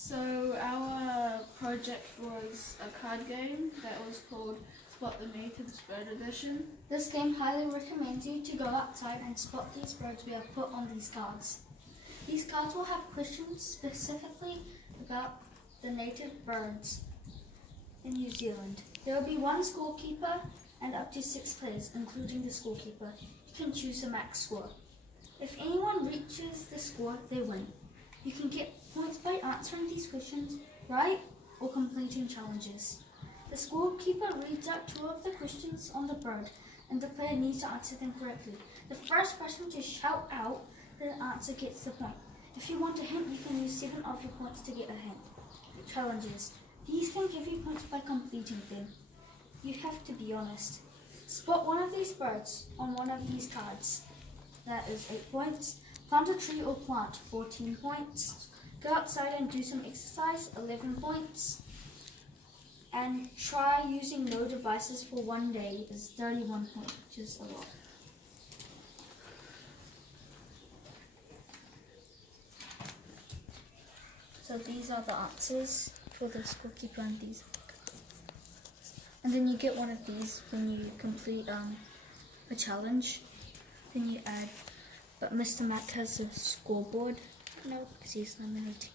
So our project was a card game that was called Spot the Natives Bird Edition. This game highly recommends you to go outside and spot these birds we have put on these cards. These cards will have questions specifically about the native birds in New Zealand. There will be one scorekeeper and up to 6 players, including the scorekeeper. You can choose a max score. If anyone reaches the score, they win. You can get points by answering these questions right or completing challenges. The scorekeeper reads out 2 of the questions on the bird, and the player needs to answer them correctly. The first person to shout out the answer gets the point. If you want a hint, you can use 7 of your points to get a hint. Challenges. These can give you points by completing them. You have to be honest. Spot one of these birds on one of these cards. That is 8 points. Plant a tree or plant, 14 points. Go outside and do some exercise, 11 points. And try using no devices for 1 day is 31 points, which is a lot. So these are the answers for the scorekeeper and these. And then you get one of these when you complete a challenge. Then you add, but Mr. Mac has a scoreboard. No, because he's eliminating.